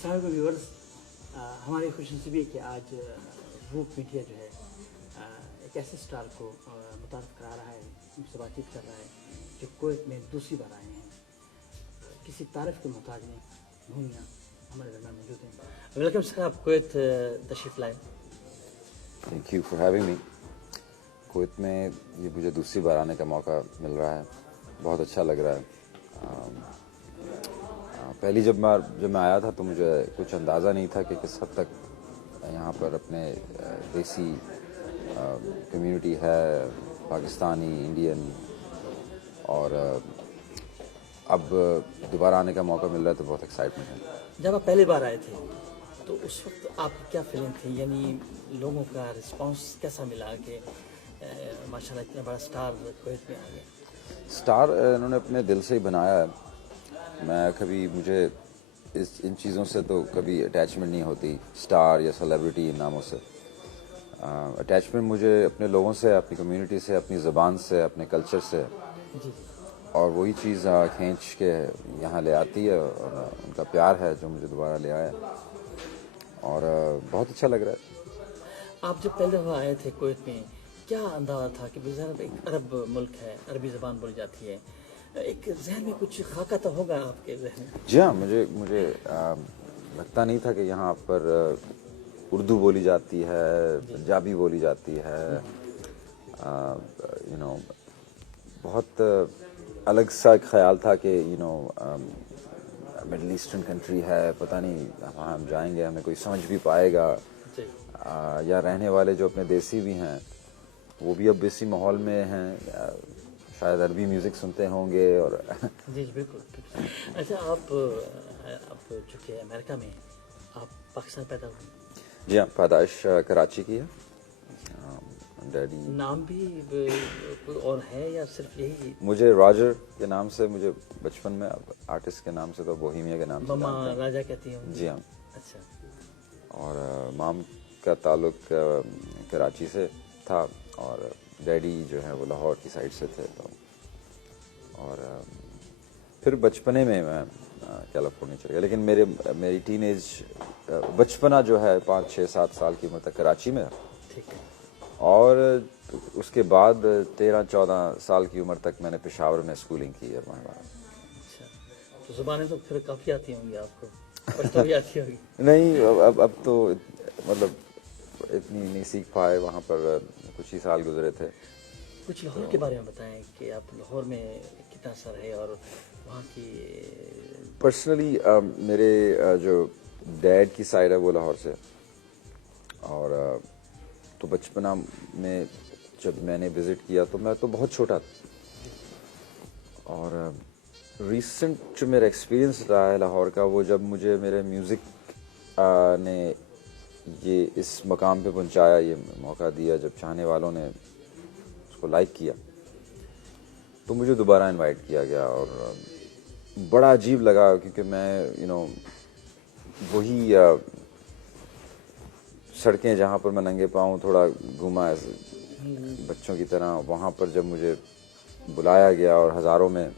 सारे व्यूवर्स, हमारी खुशनसीबी है कि आज रूप मीडिया जो है एक ऐसे स्टार को मुतारफ़ करा रहा है, उनसे बातचीत कर रहा है जो कुवैत में दूसरी बार आए हैं। किसी तारीफ़ के मोहताज नहीं, भूमिया हमारे दरमियान मौजूद हैं। वेलकम सर, आप कुवैत तशरीफ़ लाए। Thank you for having me. Kuwait में ये मुझे दूसरी बार आने का मौका मिल रहा है, बहुत अच्छा लग रहा है। पहली जब मैं आया था तो मुझे कुछ अंदाज़ा नहीं था कि किस हद तक यहाँ पर अपने देसी कम्युनिटी है, पाकिस्तानी, इंडियन, और अब दोबारा आने का मौका मिल रहा है तो बहुत एक्साइटमेंट है। जब आप पहली बार आए थे तो उस वक्त आपकी क्या फीलिंग थी, यानी लोगों का रिस्पांस कैसा मिला कि माशाल्लाह इतना बड़ा स्टार कुवैत में आ गया? स्टार इन्होंने अपने दिल से ही बनाया है। मुझे इन चीज़ों से तो कभी अटैचमेंट नहीं होती, स्टार या सेलिब्रिटी इन नामों से। अटैचमेंट मुझे अपने लोगों से, अपनी कम्युनिटी से, अपनी ज़बान से, अपने कल्चर से, जी। और वही चीज़ खींच के यहाँ ले आती है, और उनका प्यार है जो मुझे दोबारा ले आया, और बहुत अच्छा लग रहा है। आप जब पहले वहाँ आए थे कुवैत में, क्या अंदाज़ा था कि बेशक एक अरब मुल्क है, अरबी ज़बान बोली जाती है, एक जहन में कुछ खाका तो होगा आपके जहन में? जी हाँ, मुझे लगता नहीं था कि यहाँ पर उर्दू बोली जाती है, पंजाबी बोली जाती है, बहुत अलग सा एक ख्याल था कि मिडल ईस्टर्न कंट्री है, पता नहीं वहाँ हम जाएंगे हमें कोई समझ भी पाएगा, या रहने वाले जो अपने देसी भी हैं वो भी अब इसी माहौल में हैं, शायद अरबी म्यूज़िक सुनते होंगे। और जी बिल्कुल। अच्छा, आप चूँकि अमेरिका में, आप पाकिस्तान पैदा हुए? जी हाँ, पैदाइश कराची की है। डैडी नाम भी कोई और है या सिर्फ यही? मुझे रॉजर के नाम से, मुझे बचपन में, आर्टिस्ट के नाम से तो बोहेमिया के नाम से मम्मा जानते हैं। राजा कहती हैं? जी हाँ। अच्छा। और माम का ताल्लुक कराची से था, और डैडी जो है वो लाहौर की साइड से थे। तो और फिर बचपने में मैं कैलिफोर्निया चले गया, लेकिन मेरी टीनेज बचपना जो है 5, 6, 7 साल की उम्र तक कराची में, ठीक है। और उसके बाद 13, 14 साल की उम्र तक मैंने पेशावर में स्कूलिंग की है वहाँ। अच्छा, तो ज़ुबानें तो फिर काफ़ी आती होंगी आपको, पश्तो भी आती होगी? नहीं, अब तो मतलब इतनी नहीं सीख पाए, वहाँ पर कुछ ही साल गुजरे थे। कुछ लाहौर के बारे में बताएं कि आप लाहौर में कितना सा रहे और वहाँ की। पर्सनली मेरे जो डैड की साइड है वो लाहौर से, और तो बचपना में जब मैंने विज़िट किया तो मैं तो बहुत छोटा था, और रिसेंट जो मेरा एक्सपीरियंस रहा है लाहौर का, वो जब मुझे मेरे म्यूज़िक ने ये इस मकाम पे पहुंचाया, ये मौका दिया, जब चाहने वालों ने उसको लाइक किया तो मुझे दोबारा इनवाइट किया गया, और बड़ा अजीब लगा, क्योंकि मैं वही सड़कें जहाँ पर मैं नंगे पाँव थोड़ा घूमा ऐसे बच्चों की तरह, वहाँ पर जब मुझे बुलाया गया और हज़ारों में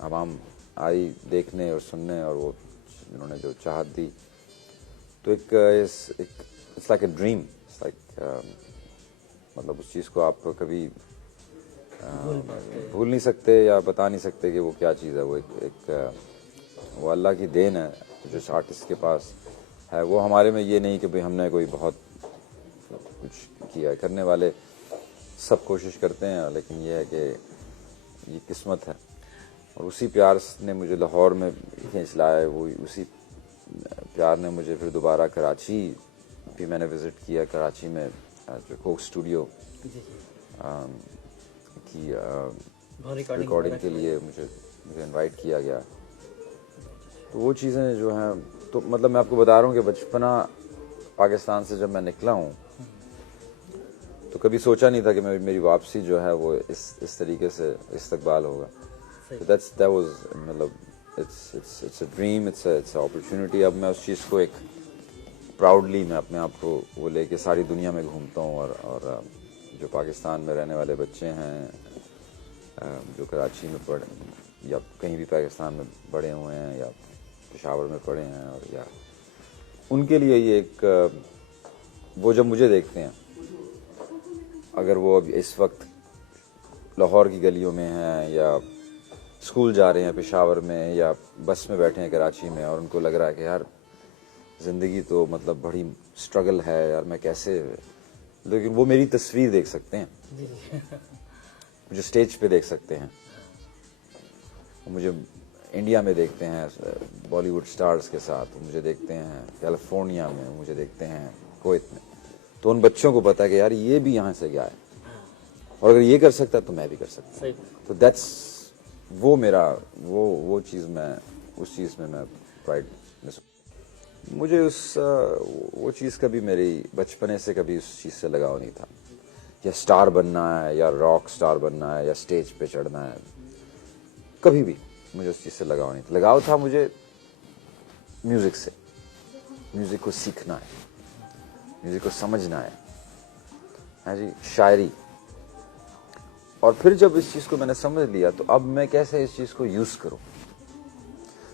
आवाम आई देखने और सुनने, और वो उन्होंने जो चाहत दी, तो it's like a dream, it's like मतलब उस चीज़ को आप कभी भूल नहीं सकते या बता नहीं सकते कि वो क्या चीज़ है। वो वो अल्लाह की देन है जो इस आर्टिस्ट के पास है। वो हमारे में ये नहीं कि भाई हमने कोई बहुत कुछ किया, करने वाले सब कोशिश करते हैं, लेकिन ये है कि ये किस्मत है, और उसी प्यार ने मुझे लाहौर में खींच लाया है। वो उसी प्यार ने मुझे फिर दोबारा कराची भी मैंने विज़िट किया, कराची में जो कोक स्टूडियो की रिकॉर्डिंग के लिए मुझे इनवाइट किया गया। तो वो चीज़ें जो हैं, तो मतलब मैं आपको बता रहा हूँ कि बचपना पाकिस्तान से जब मैं निकला हूँ तो कभी सोचा नहीं था कि मेरी वापसी जो है वो इस तरीके से इस्तकबाल होगा। So that was मतलब it's a dream, it's a opportunity। अब मैं उस चीज़ को एक प्राउडली मैं अपने आप को वो लेके सारी दुनिया में घूमता हूँ, और जो पाकिस्तान में रहने वाले बच्चे हैं, जो कराची में पढ़े या कहीं भी पाकिस्तान में बड़े हुए हैं, या पेशावर में पढ़े हैं, और या उनके लिए ये एक वो जब मुझे देखते हैं, अगर वो अब इस वक्त लाहौर की गलियों में हैं या स्कूल जा रहे हैं पेशावर में या बस में बैठे हैं कराची में, और उनको लग रहा है कि यार ज़िंदगी तो मतलब बड़ी स्ट्रगल है यार, मैं कैसे, लेकिन वो मेरी तस्वीर देख सकते हैं, मुझे स्टेज पे देख सकते हैं, मुझे इंडिया में देखते हैं बॉलीवुड स्टार्स के साथ, मुझे देखते हैं कैलिफोर्निया में, मुझे देखते हैं कुवैत में, तो उन बच्चों को पता है कि यार ये भी यहाँ से गया है, और अगर ये कर सकता है तो मैं भी कर सकता हूँ। तो दैट्स वो मेरा वो चीज़, मैं उस चीज़ में मैं प्राइड, मुझे उस वो चीज़ कभी मेरी बचपने से कभी उस चीज़ से लगाव नहीं था, या स्टार बनना है या रॉक स्टार बनना है या स्टेज पे चढ़ना है, कभी भी मुझे उस चीज़ से लगाव नहीं था। लगाव था मुझे म्यूज़िक से, म्यूज़िक को सीखना है, म्यूज़िक को समझना है जी, शायरी। और फिर जब इस चीज़ को मैंने समझ लिया तो अब मैं कैसे इस चीज़ को यूज़ करूं,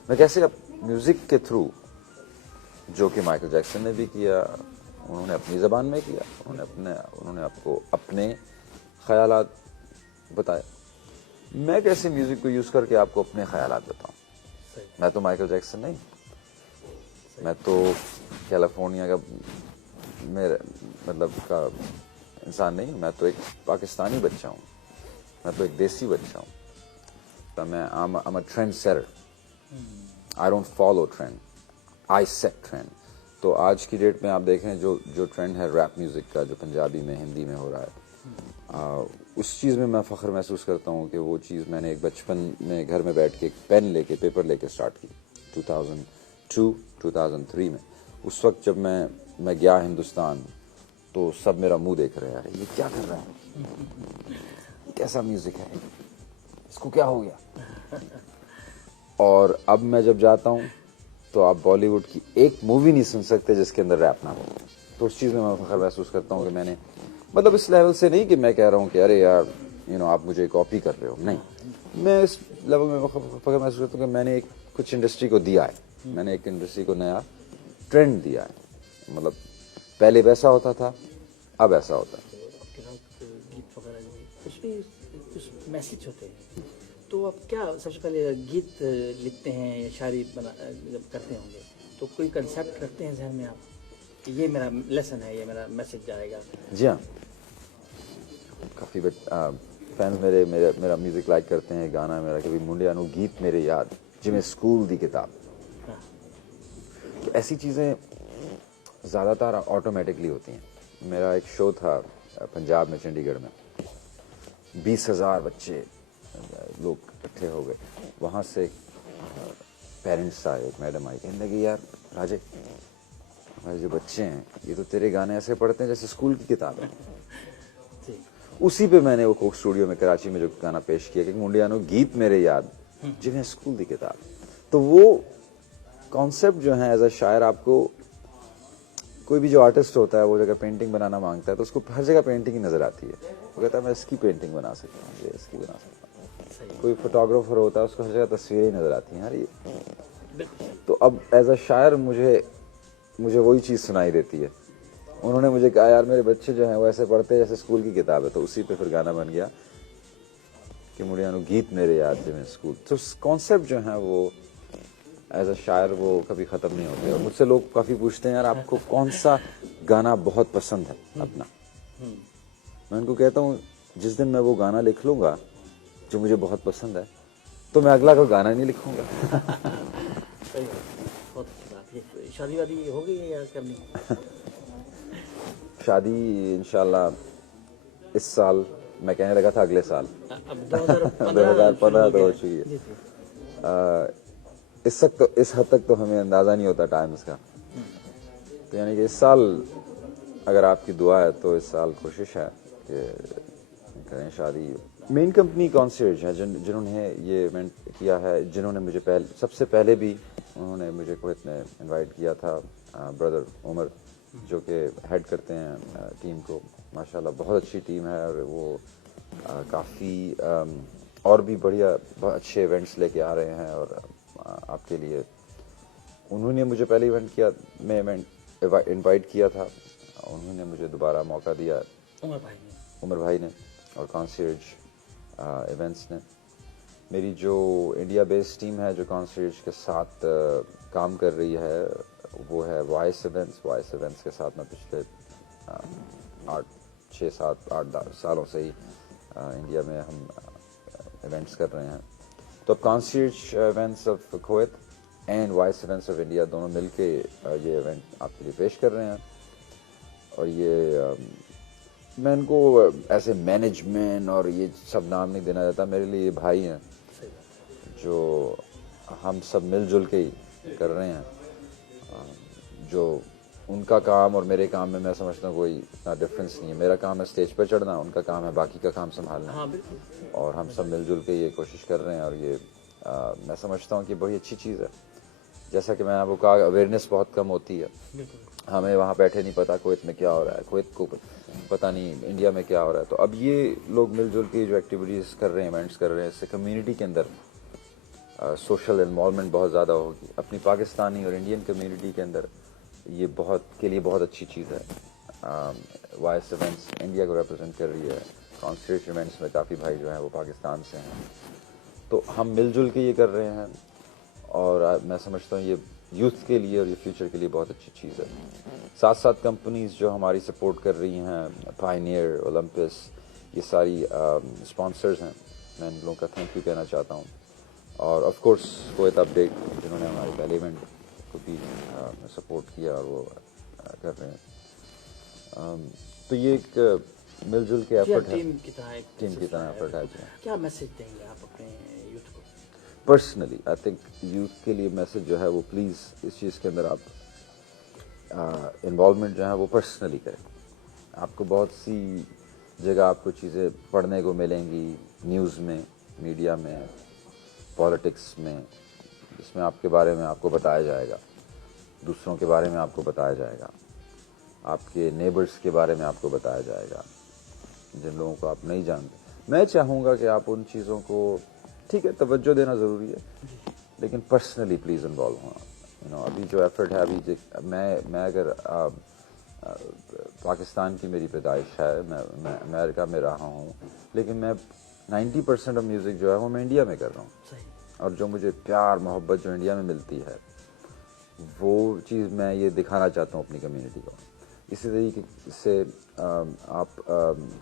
मैं कैसे अब म्यूज़िक के थ्रू, जो कि माइकल जैक्सन ने भी किया, उन्होंने अपनी ज़बान में किया, उन्होंने आपको अपने ख्यालात बताए, मैं कैसे म्यूज़िक को यूज़ करके आपको अपने ख्यालात बताऊं। मैं तो माइकल जैक्सन नहीं, मैं तो कैलिफोर्निया का मेरे मतलब का इंसान नहीं, मैं तो एक पाकिस्तानी बच्चा हूँ, मैं तो एक देसी बच्चा हूँ, तो मैं I'm a trend setter, I don't follow trend, I set trend. तो आज की डेट में आप देखें जो ट्रेंड है रैप म्यूज़िक का, जो पंजाबी में हिंदी में हो रहा है, उस चीज़ में मैं फ़ख्र महसूस करता हूँ कि वो चीज़ मैंने एक बचपन में घर में बैठ के एक पेन लेके पेपर लेके स्टार्ट की 2002-2003 में। उस वक्त जब मैं गया हिंदुस्तान तो सब मेरा मुंह देख रहे हैं, ये क्या कर रहा है, कैसा म्यूज़िक है, इसको क्या हो गया। और अब मैं जब जाता हूँ तो आप बॉलीवुड की एक मूवी नहीं सुन सकते जिसके अंदर रैप ना हो। तो उस चीज़ में मैं फ़ख्र महसूस करता हूँ कि मैंने, मतलब इस लेवल से नहीं कि मैं कह रहा हूँ कि अरे यार आप मुझे कॉपी कर रहे हो, नहीं, मैं इस लेवल में फ़ख्र महसूस करता हूँ कि मैंने कुछ इंडस्ट्री को दिया है, मैंने एक इंडस्ट्री को नया ट्रेंड दिया है। मतलब पहले वैसा होता था, अब ऐसा होता है। गीत वगैरह जो कुछ भी कुछ मैसेज होते हैं, तो आप क्या सबसे पहले गीत लिखते हैं या शायरी जब करते होंगे तो कोई कंसेप्ट रखते हैं जहन में आप कि ये मेरा लेसन है, ये मेरा मैसेज जाएगा? जी हाँ, काफ़ी फैंस मेरा म्यूज़िक लाइक करते हैं। गाना मेरा कभी मुंडिया नू गीत मेरे याद जिमें स्कूल दी किताब, तो ऐसी चीज़ें ज़्यादातर ऑटोमेटिकली होती हैं। मेरा एक शो था पंजाब में, चंडीगढ़ में, 20,000 बच्चे लोग इकट्ठे हो गए। वहाँ से पेरेंट्स आए, एक मैडम आई, कहने लगी यार राजे, हमारे जो बच्चे हैं ये तो तेरे गाने ऐसे पढ़ते हैं जैसे स्कूल की किताब है। उसी पे मैंने वो कोक स्टूडियो में कराची में जो गाना पेश किया कि मुंडिया नू गीत मेरे याद जिन्हें स्कूल दी किताब। तो वो कॉन्सेप्ट जो है एज अ शायर, आपको कोई भी जो आर्टिस्ट होता है वो जगह पेंटिंग बनाना मांगता है तो उसको हर जगह पेंटिंग ही नजर आती है, वो कहता है मैं इसकी पेंटिंग बना सकता हूँ, ये इसकी बना सकता हूँ। कोई फोटोग्राफर होता है उसको हर जगह तस्वीरें नजर आती हैं यार ये। तो अब एज अ शायर मुझे वही चीज़ सुनाई देती है। उन्होंने मुझे कहा यार मेरे बच्चे जो हैं वो ऐसे पढ़ते हैं जैसे स्कूल की किताब है, तो उसी पे फिर गाना बन गया कि मुड़िया नू गीत मेरे याद जिमें स्कूल। तो कॉन्सेप्ट जो है वो एज अ शायर वो कभी ख़त्म नहीं होते। और मुझसे लोग काफ़ी पूछते हैं यार आपको कौन सा गाना बहुत पसंद है अपना। मैं उनको कहता हूँ जिस दिन मैं वो गाना लिख लूँगा जो मुझे बहुत पसंद है तो मैं अगला कोई गाना नहीं लिखूँगा। सही बात, बहुत अच्छी बात। ये शादी वादी हो गई है या करनी? शादी इंशाल्लाह इस साल, मैं कहने लगा था अगले साल, अब 2015 2015 तो हो चुकी है। जी जी। इस हद तक तो हमें अंदाज़ा नहीं होता टाइम्स का। तो यानी कि इस साल अगर आपकी दुआ है तो इस साल कोशिश है कि करें शादी। मेन कंपनी कॉन्सर्ज है जिन्होंने ये इवेंट किया है, जिन्होंने मुझे सबसे पहले भी उन्होंने मुझे कुवैत में इनवाइट किया था, ब्रदर उमर जो कि हेड करते हैं टीम को। माशाल्लाह बहुत अच्छी टीम है और वो काफ़ी और भी बढ़िया बहुत अच्छे इवेंट्स लेके आ रहे हैं और आपके लिए। उन्होंने मुझे पहले इवेंट किया, मैं इवेंट इनवाइट किया था, उन्होंने मुझे दोबारा मौका दिया, उमर भाई ने और कॉन्सर्ज इवेंट्स ने। मेरी जो इंडिया बेस्ड टीम है जो कॉन्सर्ज के साथ काम कर रही है वो है वॉइस इवेंट्स के साथ मैं पिछले 6-7-8 सालों से ही इंडिया में हम इवेंट्स कर रहे हैं। तो अब concierge events of Kuwait and voice events of India दोनों मिलके ये इवेंट आपके लिए पेश कर रहे हैं। और ये मैं इनको ऐसे मैनेजमेंट और ये सब नाम नहीं देना चाहता, मेरे लिए ये भाई हैं जो हम सब मिलजुल के ही कर रहे हैं। जो उनका काम और मेरे काम में मैं समझता हूँ कोई इतना डिफरेंस नहीं है। मेरा काम है स्टेज पर चढ़ना, उनका काम है बाकी का काम संभालना। हाँ बिल्कुल। और हम सब मिलजुल के ये कोशिश कर रहे हैं और ये मैं समझता हूँ कि बड़ी अच्छी चीज़ है। जैसा कि मैंने आपको कहा, अवेयरनेस बहुत कम होती है। हमें वहाँ बैठे नहीं पता कुवैत में क्या हो रहा है, कुवैत को पता नहीं इंडिया में क्या हो रहा है। तो अब ये लोग मिलजुल के जो एक्टिविटीज़ कर रहे हैं, इवेंट्स कर रहे हैं, इससे कम्युनिटी के अंदर सोशल इन्वॉल्वमेंट बहुत ज़्यादा होगी। अपनी पाकिस्तानी और इंडियन कम्युनिटी के अंदर ये बहुत अच्छी चीज़ है। वॉइस इवेंट्स इंडिया को रिप्रेजेंट कर रही है। कॉन्सर्ट इवेंट्स में काफ़ी भाई जो हैं वो पाकिस्तान से हैं। तो हम मिलजुल के ये कर रहे हैं और मैं समझता हूँ ये यूथ के लिए और ये फ्यूचर के लिए बहुत अच्छी चीज़ है। साथ साथ कंपनीज जो हमारी सपोर्ट कर रही हैं, पायनियर, ओलंपस, ये सारी स्पॉन्सर्स हैं, मैं इन लोगों का थैंक यू कहना चाहता हूँ। और ऑफ कोर्स कुवैत अपडेट जिन्होंने हमारे पहले इवेंट को भी सपोर्ट किया और वो कर रहे हैं। तो ये एक मिलजुल के एफर्ट है, टीम की तरह एफर्ट है। क्या मैसेज देंगे आप अपने यूथ को? पर्सनली आई थिंक यूथ के लिए मैसेज जो है वो प्लीज़ इस चीज़ के अंदर आप इन्वॉल्वमेंट जो है वो पर्सनली करें। आपको बहुत सी जगह आपको चीज़ें पढ़ने को मिलेंगी, न्यूज़ में, मीडिया में, पॉलिटिक्स में, जिसमें आपके बारे में आपको बताया जाएगा, दूसरों के बारे में आपको बताया जाएगा, आपके नेबर्स के बारे में आपको बताया जाएगा, जिन लोगों को आप नहीं जानते। मैं चाहूँगा कि आप उन चीज़ों को, ठीक है तवज्जो देना ज़रूरी है, लेकिन पर्सनली प्लीज़ इन्वॉल्व होना। अभी जो एफर्ट है, अभी मैं अगर पाकिस्तान की मेरी पैदाइश है, मैं अमेरिका में रहा हूँ, लेकिन मैं 90% ऑफ म्यूज़िक जो है वो मैं इंडिया में कर रहा हूँ। और जो मुझे प्यार मोहब्बत जो इंडिया में मिलती है वो चीज़ मैं ये दिखाना चाहता हूँ अपनी कम्युनिटी को। इसी तरीके से आप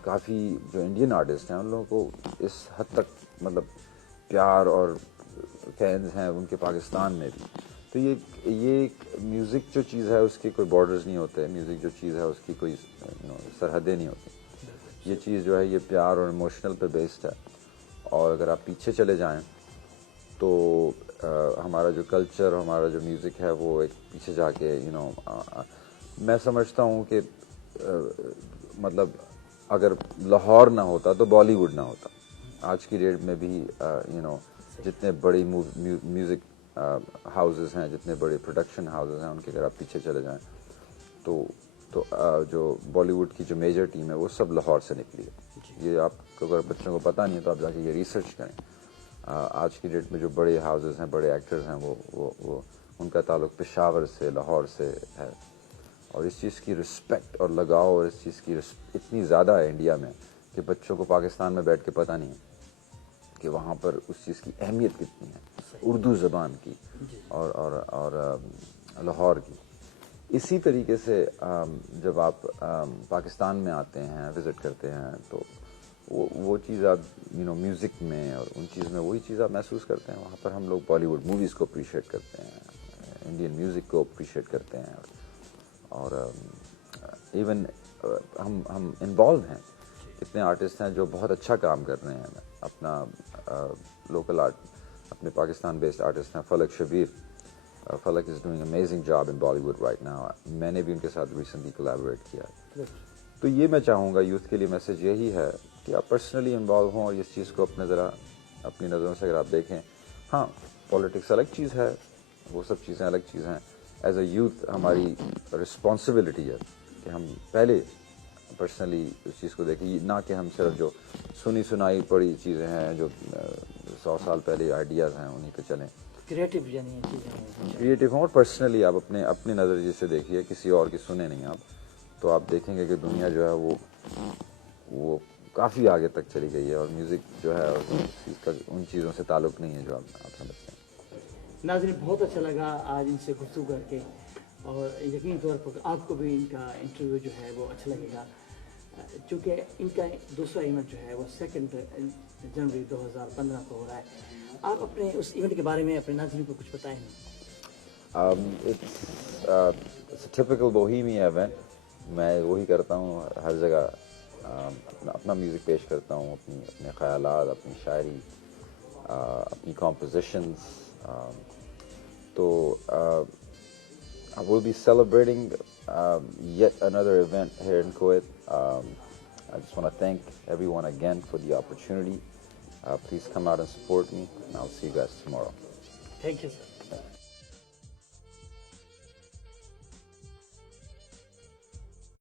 काफ़ी जो इंडियन आर्टिस्ट हैं उन लोगों को इस हद तक मतलब प्यार और फैंस हैं उनके पाकिस्तान में भी। तो ये म्यूज़िक जो चीज़ है उसके कोई बॉर्डर्स नहीं होते। म्यूज़िक जो चीज़ है उसकी कोई सरहदें नहीं होती। ये चीज़ जो है ये प्यार और इमोशनल पे बेस्ड है। और अगर आप पीछे चले जाएं तो हमारा जो कल्चर, हमारा जो म्यूज़िक है वो एक पीछे जाके मैं समझता हूँ कि मतलब अगर लाहौर ना होता तो बॉलीवुड ना होता। आज की डेट में भी जितने बड़ी म्यूज़िक हाउसेस हैं, जितने बड़े प्रोडक्शन हाउसेस हैं, उनके अगर आप पीछे चले जाएं तो जो बॉलीवुड की जो मेजर टीम है वो सब लाहौर से निकली है। ये आपको अगर बच्चों को पता नहीं है तो आप जाके ये रिसर्च करें। आज की डेट में जो बड़े हाउसेस हैं, बड़े एक्टर्स हैं, वो उनका ताल्लुक पेशावर से, लाहौर से है। और इस चीज़ की रिस्पेक्ट और लगाव और इस चीज़ की इतनी ज़्यादा है इंडिया में कि बच्चों को पाकिस्तान में बैठ के पता नहीं है कि वहाँ पर उस चीज़ की अहमियत कितनी है, उर्दू ज़बान की और लाहौर की। इसी तरीके से जब आप पाकिस्तान में आते हैं, विज़िट करते हैं, तो वो चीज़ आप म्यूज़िक में और उन चीज़ में वही चीज़ आप महसूस करते हैं। वहाँ पर हम लोग बॉलीवुड मूवीज़ को अप्रिशिएट करते हैं, इंडियन म्यूज़िक को अप्रिशिएट करते हैं और इवन हम इन्वॉल्व हैं। कितने आर्टिस्ट हैं जो बहुत अच्छा काम कर रहे हैं। अपना लोकल आर्ट, अपने पाकिस्तान बेस्ड आर्टिस्ट हैं फलक शबीर। फलक is doing amazing job in Bollywood right now. मैंने भी उनके साथ रिसेंटली कोलैबोरेट किया। तो ये मैं चाहूँगा यूथ के लिए मैसेज यही है कि आप पर्सनली इन्वॉल्व हों और इस चीज़ को अपनी नज़रों से अगर आप देखें। हाँ, पॉलिटिक्स अलग चीज़ है, वो सब चीज़ें अलग चीज़ें हैं। एज अ यूथ हमारी रिस्पॉन्सिबिलिटी है कि हम पहले पर्सनली उस चीज़ को देखें, ना कि हम सिर्फ जो सुनी सुनाई पड़ी चीज़ें हैं, जो 100 साल पहले आइडियाज़ हैं, उन्हीं पे चलें। क्रिएटिव यानी ये चीज़ें हैं। क्रिएटिव हों और पर्सनली आप अपने अपनी नज़रिए से देखिए, किसी और की सुने नहीं आप, तो आप देखेंगे कि दुनिया जो है वो काफ़ी आगे तक चली गई है और म्यूज़िक जो है उन चीज़ों से ताल्लुक़ नहीं है जो आप समझते हैं। नाज़रीन, बहुत अच्छा लगा आज इनसे गुफ्तगू करके और यकीन तौर पर आपको भी इनका इंटरव्यू जो है वो अच्छा लगेगा, चूँकि इनका दूसरा इवेंट जो है वो 2 जनवरी 2015 को हो रहा है। आप अपने उस इवेंट के बारे में अपने नाज़रीन को कुछ बताएं। It's a typical bohemian event. मैं वही करता हूँ हर जगह, अपना म्यूज़िक पेश करता हूँ, अपने ख़यालात, अपनी शायरी, अपनी compositions. तो I will be celebrating yet another event here in Kuwait. I just want to thank everyone again for the opportunity. Please come out and support me, and I'll see you guys tomorrow. Thank you sir.